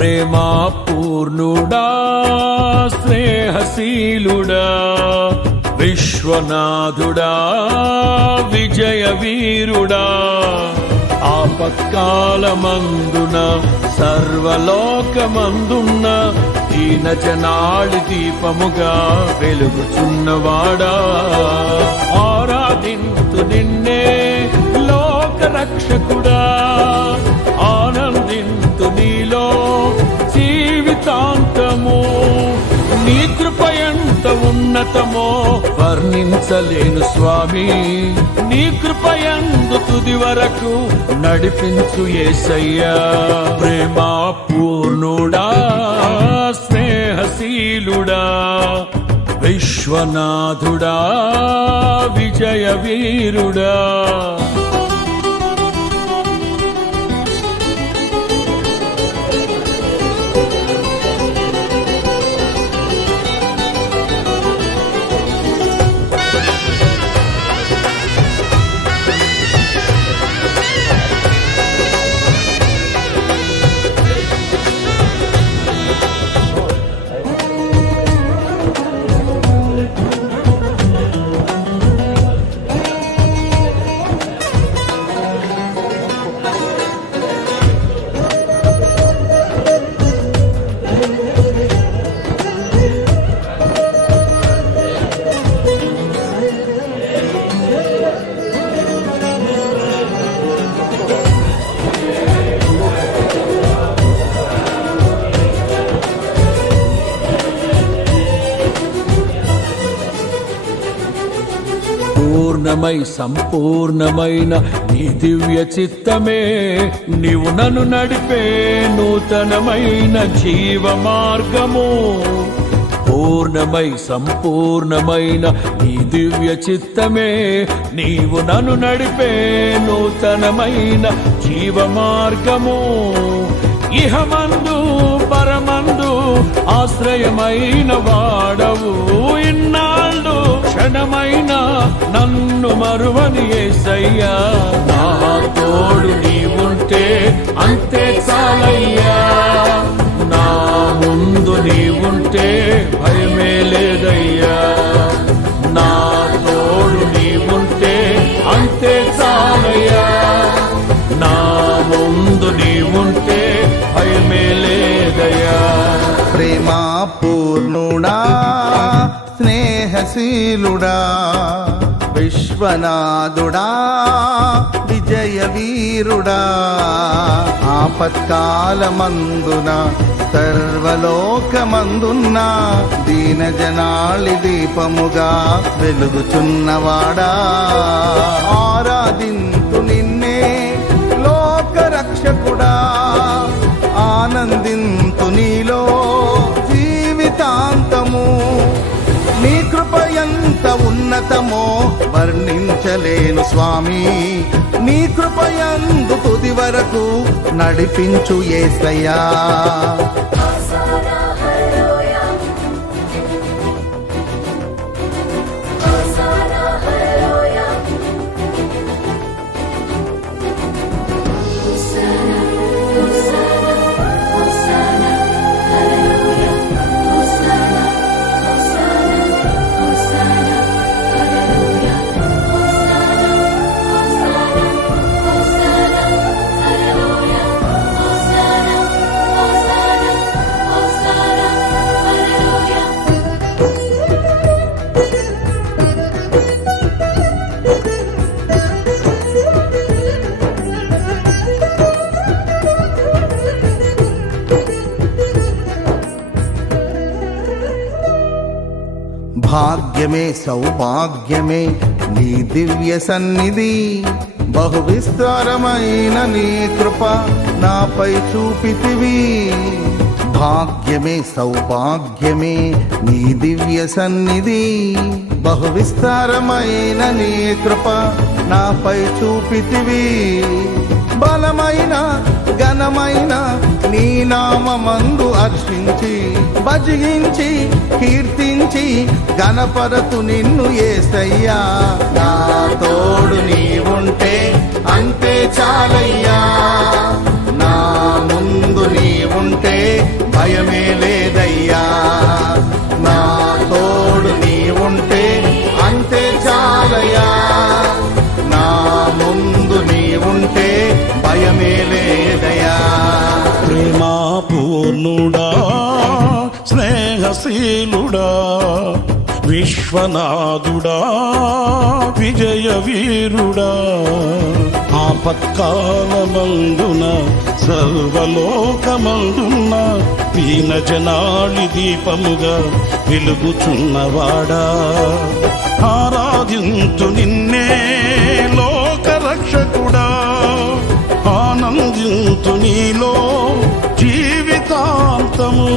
ప్రేమా పూర్ణుడా స్నేహశీలుడా విశ్వనాథుడా విజయ వీరుడా ఆపత్కాలమందున సర్వలోకమందున్న దీన జనాళి దీపముగా వెలుగుచున్నవాడా ఆరాధింతు నిన్నే లోక రక్షకుడా ఆనందింతు నీలో జీవితాంతము నీ కృప ఎంత ఉన్నతమో వర్ణించలేను స్వామి నీ కృప యందు తుది వరకు నడిపించు యేసయ్యా ప్రేమా పూర్ణుడా స్నేహశీలుడా విశ్వనాథుడా విజయ వీరుడా పూర్ణమై సంపూర్ణమైన నీ దివ్య చిత్తమే నీవు నన్ను నడిపే నూతనమైన జీవ మార్గము పూర్ణమై సంపూర్ణమైన నీ దివ్య చిత్తమే నీవు నన్ను నడిపే నూతనమైన జీవ మార్గము ఇహమందు పరమందు ఆశ్రయమైన వాడవు ఇన్నాళ్ళు క్షణమైన నన్ను మరువని యేసయ్యా నా తోడు నీవుంటే అంతే చాలయ్యా నా ముందు నీవుంటే భయమే లేదయ్యా నా తోడు నీవుంటే అంతే చాలయ్యా నా ముందు నీవుంటే భయమే లేదయ్యా ప్రేమా పూర్ణుడా స్నేహశీలుడా విశ్వనాథుడా విజయ వీరుడా ఆపత్కాలమందున సర్వలోకమందున్న దీన జనాళి దీపముగా వెలుగుచున్నవాడా ఆరాధింతు నిన్నే లోక రక్షకుడా ఆనందింతు నీలో జీవితాంతము నీ కృప ఎంత ఉన్నతమో వర్ణించలేను స్వామి నీ కృప యందు తుది వరకు నడిపించు యేసయ్యా భాగ్యమే సౌభాగ్యమే నీ దివ్య సన్నిధి బహు విస్తారమైన నీ కృప నాపై చూపితివి భాగ్యమే సౌభాగ్యమే నీ దివ్య సన్నిధి బహు విస్తారమైన నీ కృప నాపై చూపితివి బలమైన ఘనమైన నీ నామమందు హర్షించి భజించి కీర్తించి గణపరతు నిన్ను యేసయ్యా నా తోడు నీవుంటే అంతే చాలయ్యా నా ముందు నీవుంటే ప్రేమా పూర్ణుడా స్నేహశీలుడా విశ్వనాథుడా విజయ వీరుడా ఆపత్కాలమందున సర్వలోకమందున దీన జనాళి దీపముగా వెలుగుచున్నవాడా ఆరాధింతు నిన్నే లోకరక్షకుడా ఆనందింతు నీలో జీవితాంతము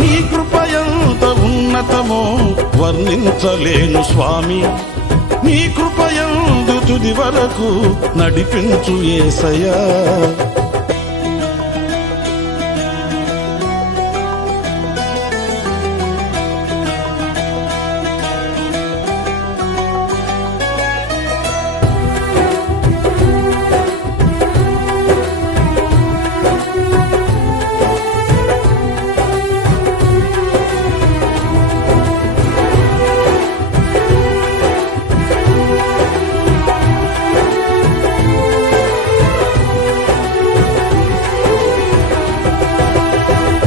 నీ కృపయంత ఉన్నతమో వర్ణించలేను స్వామి నీ కృపయందు తుది వరకు నడిపించు యేసయ్యా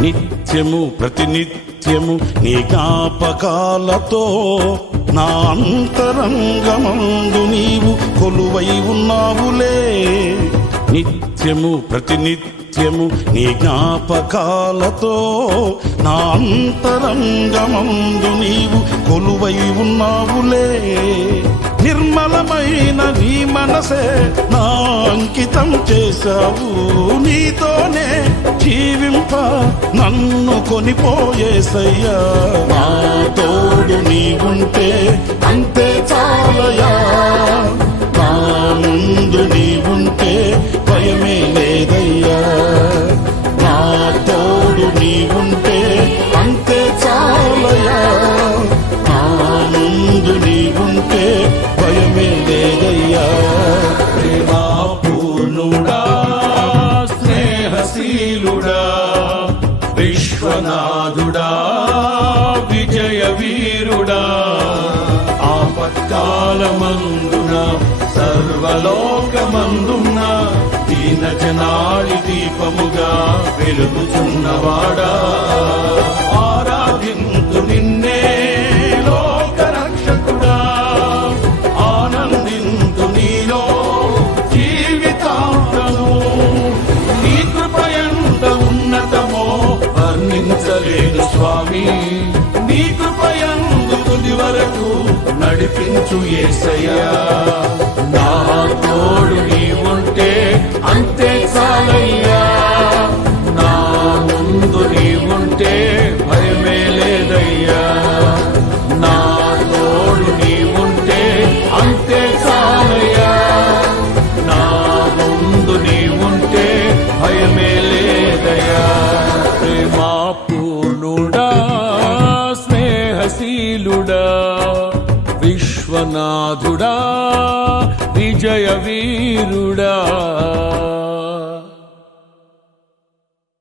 నిత్యము ప్రతినిత్యము నీ జ్ఞాపకాలతో నా అంతరంగమందు నీవు కొలువై ఉన్నావులే నిత్యము ప్రతినిత్యము నీ జ్ఞాపకాలతో నా అంతరంగమందు నీవు కొలువై ఉన్నావులే నిర్మలమైన నీ మనసే నా అంకితం చేశావు నీతోనే జీవింప నన్ను కొనిపోయేసయ్యా నా తోడు నీవుంటే అంతే చాలయా నా ముందు నీవుంటే భయమే లేదయ్యా నా తోడు నీవుంటే అంతే చాలయా నా ముందు నీవుంటే భయమే లేదయ్యా ప్రేమా పూర్ణుడా స్నేహశీలుడా విశ్వనాథుడా విజయ వీరుడా ఆపత్కాలమందున సర్వలోకమందున దీన జనాళి దీపముగా వెలుగుచున్నవాడా ఆరాధింతు నిన్నే లోకరక్షకుడా ఆనందింతు నీలో జీవితాంతము నీ కృపయంత ఉన్నతమో వర్ణించలేను స్వామి నీ కృపయందు తుది వరకు నడిపించు యేసయ్యా నా తోడు నీవుంటే అంతే చాలయ్యా నా ముందు నీవుంటే భయమే లేదయ్యా నా తోడు నీవుంటే అంతే చాలయ్యా నా ముందు నీవుంటే భయమే లేదయ్యా ప్రేమా పూర్ణుడా స్నేహశీలుడా విశ్వనాథుడా విజయ వీరుడా